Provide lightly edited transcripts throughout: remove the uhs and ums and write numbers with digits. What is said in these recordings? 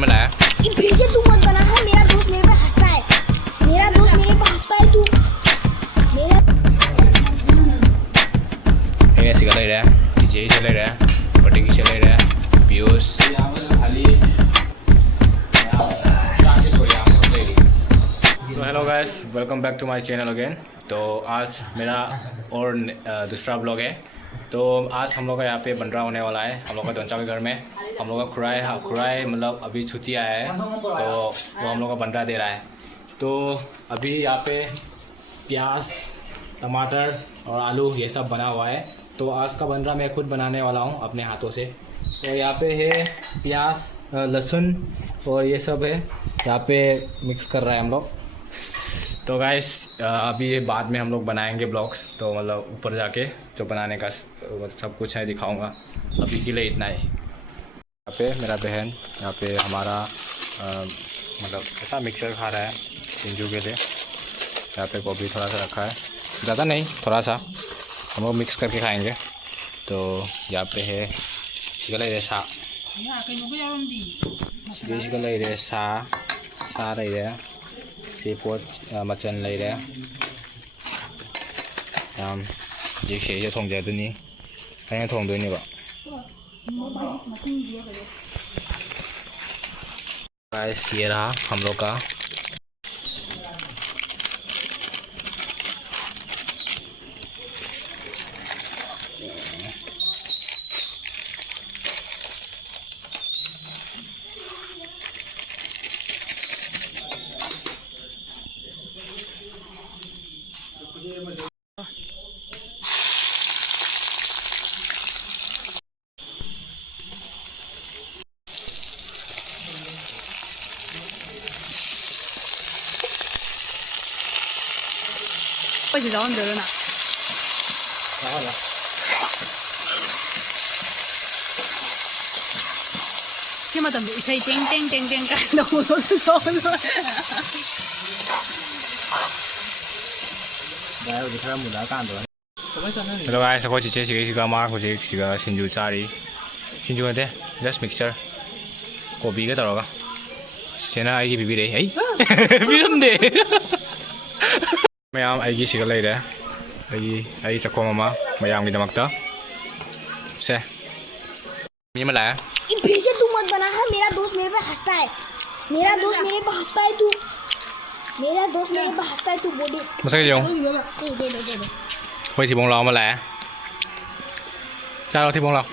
में लाया फिर से तू मत बना है। मेरा दोस्त मेरे पे हंसता है। मेरा दोस्त मेरे पे हंसता है। तू मेरा इन्हें सिखा ले रहा है, डीजे चले रहा है, पटेकी चले रहा है, पीयूष। तो hello guys, welcome back to my channel again. तो आज मेरा और दूसरा ब्लॉग है। तो आज हम लोग का यहाँ पे बंडरा होने वाला है, हम लोग का डोंचा के घर में। हम लोग का खुराई मतलब अभी छुट्टी आया है, तो वो हम लोग का बंडरा दे रहा है। तो अभी यहाँ पे प्याज, टमाटर और आलू ये सब बना हुआ है। तो आज का बंडरा मैं खुद बनाने वाला हूँ अपने हाथों से। और यहाँ पे है प्याज, लहसुन और ये सब है, यहाँ पे मिक्स कर रहा है हम लोग। तो गाइस अभी बाद में हम लोग बनाएंगे ब्लॉग्स, तो मतलब ऊपर जाके जो बनाने का सब कुछ है दिखाऊंगा। अभी के लिए इतना ही। यहाँ पे मेरा बहन, यहाँ पे हमारा मतलब ऐसा मिक्सचर खा रहा है चिंजू के लिए। यहाँ पे गोभी थोड़ा सा रखा है, ज़्यादा नहीं, थोड़ा सा हम लोग मिक्स करके खाएंगे। तो यहाँ पे है चिकन सा सा रही है, सी पोट मचन ले रहे ये शेजे थोंग जादुनी कहीं थोंग दोनी बा। गाइस ये रहा हम लोग का।開始走緊隊啦！今日就微細叮叮叮叮緊到好多咗。來，我哋睇下門口間度。Hello guys, ako si Jesse, si Gama, ako si Shinju Chari. Shinju ate, just mixture. Kopi ka taro ka. Sena ay bibi re. Ay, biram de. Ma'am आई सिगा लेरे आई चखो मामा मैम की दमकता से ये में लाया। फिर से तू मत बना है। मेरा दोस्त मेरे पे हंसता है। मेरा दोस्त मेरे पे हंसता है। तू मेरा दोस्त मेरे पे हंसता है। तू बॉडी मसा के कोई थी बोंग लाओ में लाया चार थी बोंग लाओ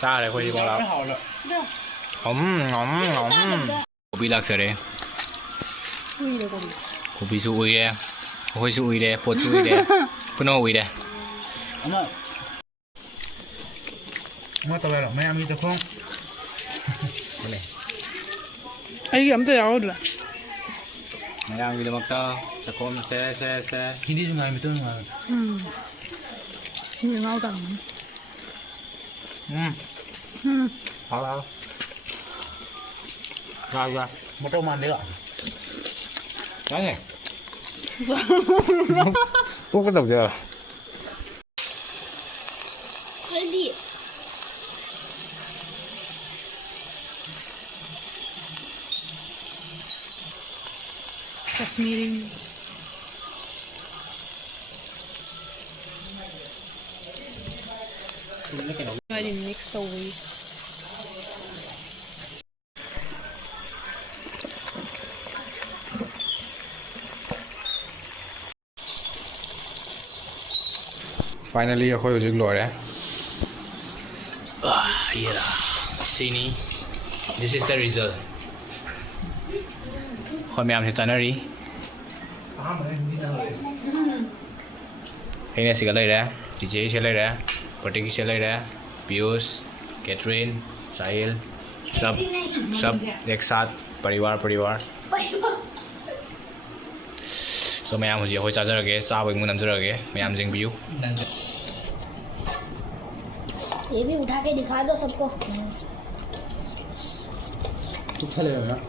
चार है कोई थी बोंग लाओ गोभी लग से रे 고비 수 우이래, 고기 수 우이래, 보추 우이래, 분홍 우이래. Mau tao rồi, mấy em đi tao không? Ai ẩm tôi đâu rồi? mấy em đi 먹다, 잠깐 세. Hindi juga kami tuh nggak. Ini mau tao.好，ra, Mau tao mana đấy ạ? cái này, tốt cái đầu giờ. हल्दी Kashmiri I didn't mix the wheat. Finally अखोई हजिक लोरे ये रहा चीनी। This is the result।คนमैम से चनरी इन्हें सिखा ले रहा है, डीजे चले रहा है, पटेकी चले रहा है, पीयूष, कैथरीन, साहिल, सब एक साथ परिवार। So मैम हजिक अखोई चाजरगे चाब इमु नमजरगे मैम जिंग बियू। ये भी उठा के दिखा दो सबको। तू खा ले यार।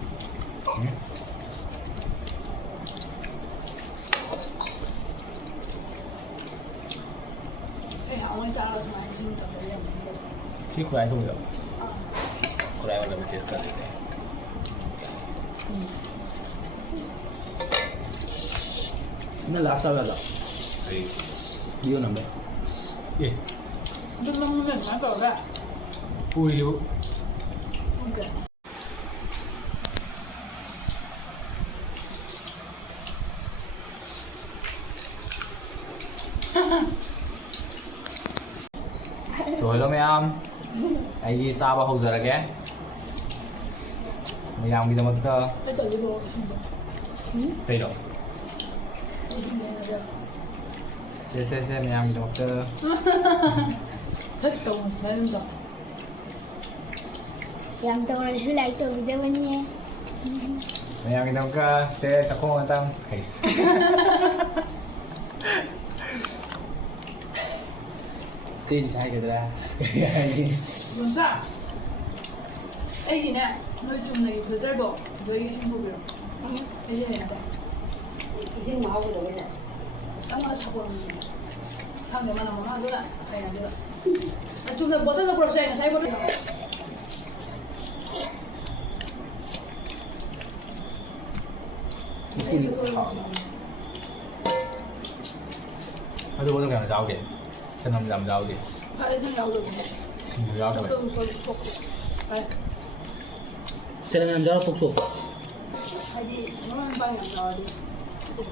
ठीक है, फ्राई वाला भी टेस्ट कर लेते हैं Ini lasa gak? Dia nambah. ये ลูกน้องมันแบบนั้นก่อนละ पूरी जो สวยแล้วไหมอามไอ้ซาบะหกจระแกไม่ยามกินมันก็ ไปต่อยูโรชิมดู ไปดอกเซ่ไม่ยามกินมันก็ เฮ้ยตรงไม่ต้องต่อ Yang tahu orang sudah itu video ni. ไม่ยามกินมันก็เซ่ตะโกนตั้งเฮ้ย Kaya di saya kata dah. Kaya ni. มันจ้าไอ้ทีเนี่ยเราจุ่มในเพื่อจะบอกโดยที่ชิมพูไปหรอไอ้ที่เนี่ยแบบอีสิ่งมาเอาไปเลยเนี่ยตั้งมาชักวันนี้ทำเดี๋ยวมันเอามาด้วยละใครนะด้วยละจุ่มในบอตเตอร์กับโปรเซสใช้บอตเตอร์ Ini hot. 他说我这个早点，趁他们咱们早点， พาได้ทั้งเราเลย 不要这个 ต้องช่วยชกไป Saya dengan jalan tuk sok. ใครดีมันไปอย่างเราดิ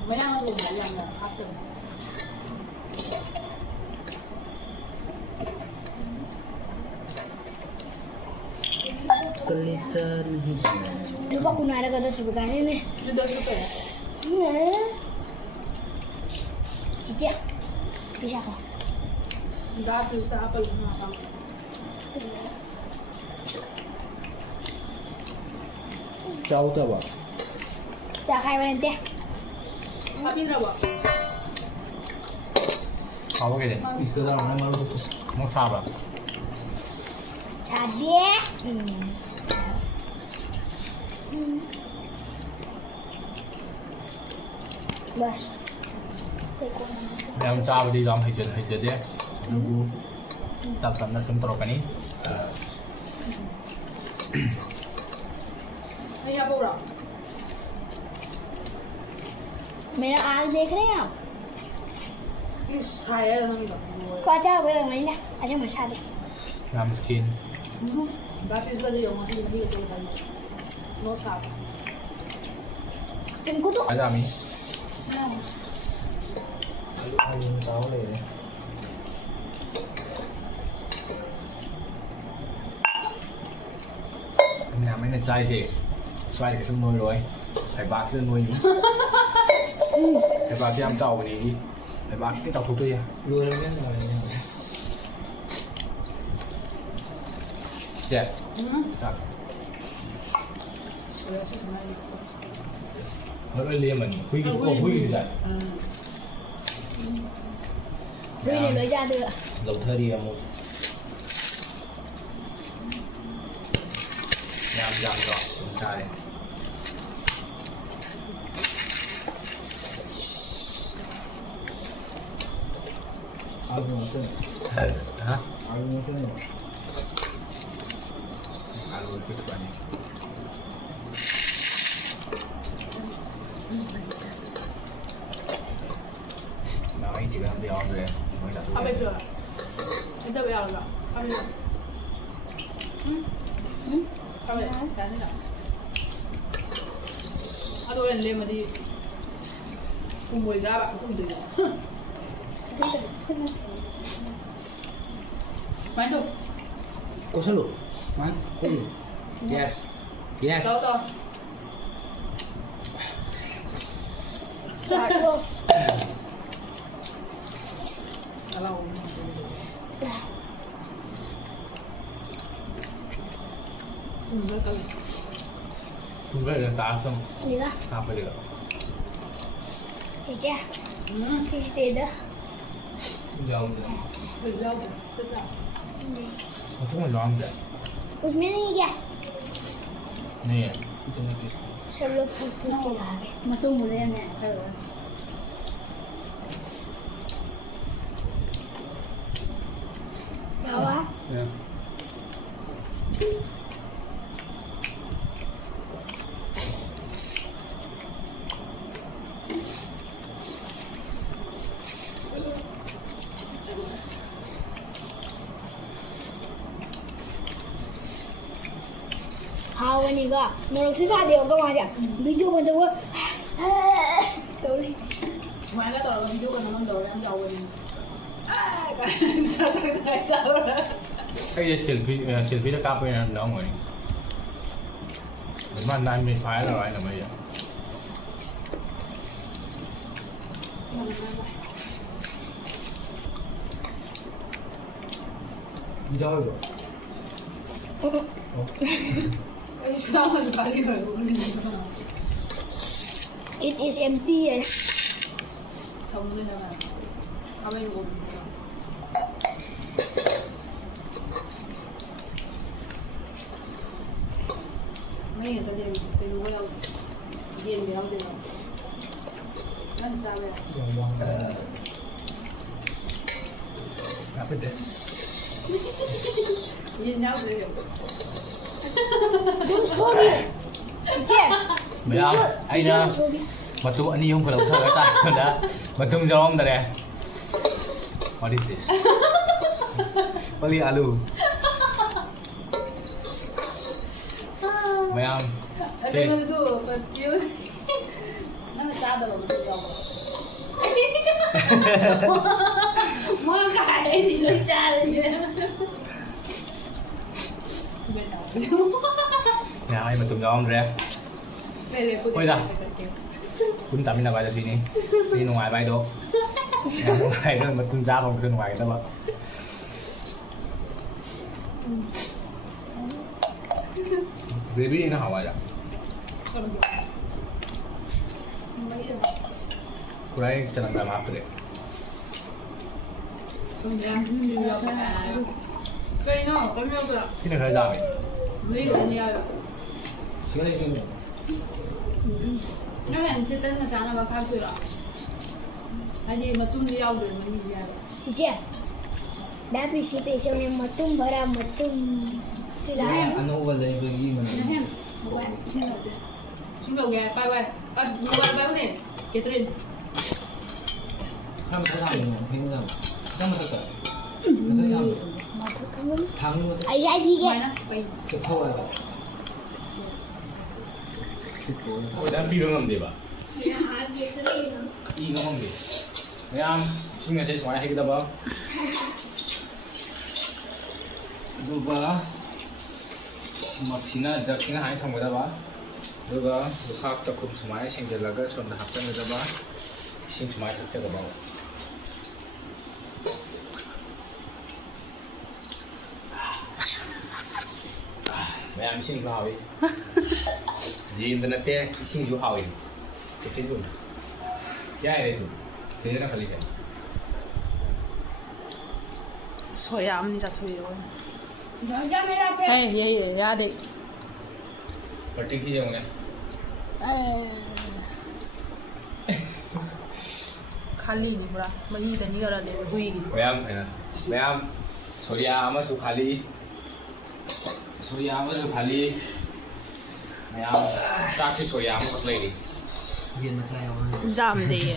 ไม่น่าลงหลายอย่างเลยพักเติม Kelihatan hijau. Lupa aku nak ada kata sebutan ini. จะเดินไป Cicak. Bisa kok. ได้ฟิวซ่าไปลงมาบ้าง Jauh tu apa? Cak kai nanti. ถ้าพี่เราบอก 好，我给你， Sekarang orang malu tuk. 我差了， Cadet. Bas. Teko. 咱们差不多咱们黑这的，如果打算那什么多少个呢？ ไม่ยากพวกเรา मेरा आग देख रहे हैं आप ที่ใช้อะไรนั่งแบบ को अच्छा हुआ है मैंने अच्छा मचा दे 咱们亲， ได้ฟิวซ่าจะยงมาที่ที่จะตัวใจโน้ตสาม तुमको तो 还是阿明， Ayo tahu le. 你俩没那摘去，摘的是弄来，还把是弄你，还把这样照顾你，还把这照顾对呀， Luar kan kalau ni. 姐， อืม 看， เดี๋ยวสิทำไม 我那脸门灰的，我灰的， đưa để lấy ra được Laut hari kamu. 这样照，我摘的。 Aku macam. 啊？ Aku macam ni. 拿我这个关系。拿一几个人不要对，我给他 เอาไปเถอะไม่ได้ไปเอาหรอกเอาไปเลยเอาไปเลยแต่นี่แหละเอาตัวเองเลี้ยงมาดีคุณมวยได้แบบคุณดีไม่ถูก Kau selalu? Mak, kau dulu. Yes. Yes. ต่อต่อ Aduh. เรา 五个人打胜，你个打不了。姐姐给谁的这样子， เดี๋ยวจะจะ 我这么这样子， उसमें नहीं क्या 你 सब लोग पूछ पूछ के खा गए มาตุ้มหมูเล่นเนี่ยใช่หรอ बाबा Ya. 하원이가 노력시 사대요가 맞아. 비디오 본다고. 떠올리. ngoài cái tàu làm chú còn năm đầu em giàu rồi sao sao rồi ไอ้ศิลปิตะกราฟเป็นน้องเหมือนมันนานมีไฟอะไรหรือไม่อ่ะ Enjoy bro. sao mà phải rồi It is empty. không nên làเอาไปอุ่นไม่เห็นประเด็นไปรู้ว่าเราเย็นแล้วเดี๋ยวนั่นซาเว Apa deh? เย็นแล้วเลย Don't sorry. 이제. Mày anh Don't sorry. mà tụi anh dùng phải đầu thơ ra đã mà tụi cho ông đây what is this? Pali alu. Mày ăn. Ada yang itu confused. Mana sada loh betul kamu. Mau kayak di challenge. Nhà ai mà tụi cho ông ra. Ôi da. Cũng tạm như là bài gì nè. Đi ngoài bài đó. Ngoài đó mà tụi ra bằng bên ngoài đó mà. Baby nó hảo vậy ạ. Cô đấy cho nàng làm áp đấy. Cây nó có miêu rồi. Cái này hơi dài. Mấy cái này rồi. Cái này cái Nó hẹn sẽ tên là sáng là bà khá rồi. Anh đi mà tung đi ao rồi mà đi ra. Cici. Tapi si Pesau yang matum bara matum. Tidak. ano wala yung bagi man. Nó hẹn. Chúng đầu ghé, bay bay. Bay này. Catherine. Kami sa tayo mo, hindi mo. Kami sa tayo. Ito yung Mata kamu. thang mo. Ay ay di Bay ke. nó. Bay. Ito wala. Ôi đã phi không làm gì bà? Ya, dia terus. Y nó không gì. Mấy em xin nghe thấy xoáy hay cái đó không? 누가 막시나 작시나 하이 탕 거다 봐. 누가 루카악 딱 kum sumai 생절라가 손다 합장 거다 봐. 신 sumai 딱 거다 봐. Mấy em xin vào đi. Gì internet te xin du hào đi. Cái chết luôn. Cái này tu. Thế nó phải lý giải. 소야 암니다 소리로. Jangan merah pe. 예, 야 돼. पट्टी खींचे होंगे खाली नहीं पूरा मही तनी करा दे हुई मैम सोरिया अमसु खाली मैम चाकी सोरिया अमस लेगी Yan na tayo. जाम दे ये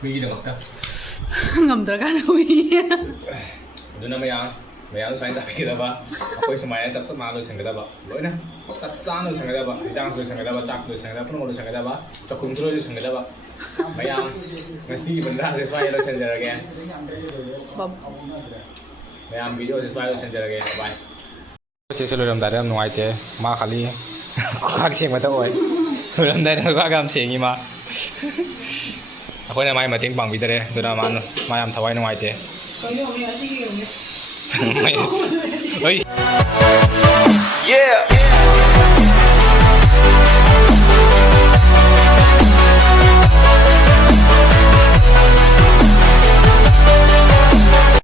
हुई दमकता ngamdragan हुई ꯑꯗꯨꯅ ꯃꯌꯥꯝ ꯁꯨꯃꯥꯏꯅ ꯇꯥꯛꯄꯤꯒꯗꯕ ꯑꯩꯈꯣꯏ ꯁꯨꯃꯥꯏꯅ ꯆꯞ ꯆꯞ ꯂꯣꯏꯁꯤꯟꯒꯗꯕ ꯂꯣꯏꯅ ꯆꯞ ꯆꯥꯅ ꯂꯣꯏꯁꯤꯟꯒꯗꯕ ꯏꯟꯖꯥꯡꯁꯨ ꯂꯣꯏꯁꯤꯟꯒꯗꯕ ꯆꯥꯛꯁꯨ ꯂꯣꯏꯁꯤꯟꯒꯗꯕ ꯄꯨꯝꯅꯃꯛ ꯂꯣꯏꯁꯤꯟꯒꯗꯕ ꯆꯥꯛꯈꯨꯝꯁꯨ ꯂꯣꯏꯁꯤꯟꯒꯗꯕ ꯃꯌꯥꯝ ꯉꯁꯤꯒꯤ ꯕꯟꯗꯥꯁꯦ ꯁ꯭ꯋꯥꯏꯗ ꯂꯣꯏꯁꯤꯟꯖꯔꯒꯦ ꯃꯌꯥꯝ ꯚꯤꯗꯤꯑꯣꯁꯦ ꯁ꯭ꯋꯥꯏꯗ ꯂꯣꯏꯁꯤꯟꯖꯔꯒꯦ ꯕꯥꯏ ꯆꯦꯁꯦ ꯂꯣꯏꯔꯝꯗꯥꯏꯗ ꯌꯥꯝ ꯅꯨꯡꯉꯥꯏꯇꯦ ꯃꯥ ꯈꯜꯂꯤ ꯈ꯭ꯋꯥꯛ ꯁꯦꯡꯕꯇ ꯑꯣꯏ ꯂꯣꯏꯔꯝꯗꯥꯏꯗ ꯈ꯭ꯋꯥꯛ ꯌꯥꯝ ꯁꯦꯡꯉꯤ ꯃꯥ ꯑꯩꯈꯣꯏꯅ ꯃꯥꯒꯤ ꯃꯇꯦꯡ ꯄꯥꯡꯕꯤꯗꯔꯦ ꯑꯗꯨꯅ ꯃꯥ ꯌꯥꯝ ꯊꯋꯥꯏ ꯅꯨꯡꯉꯥꯏꯇꯦ có nhiều người chị nhiều người Ôi.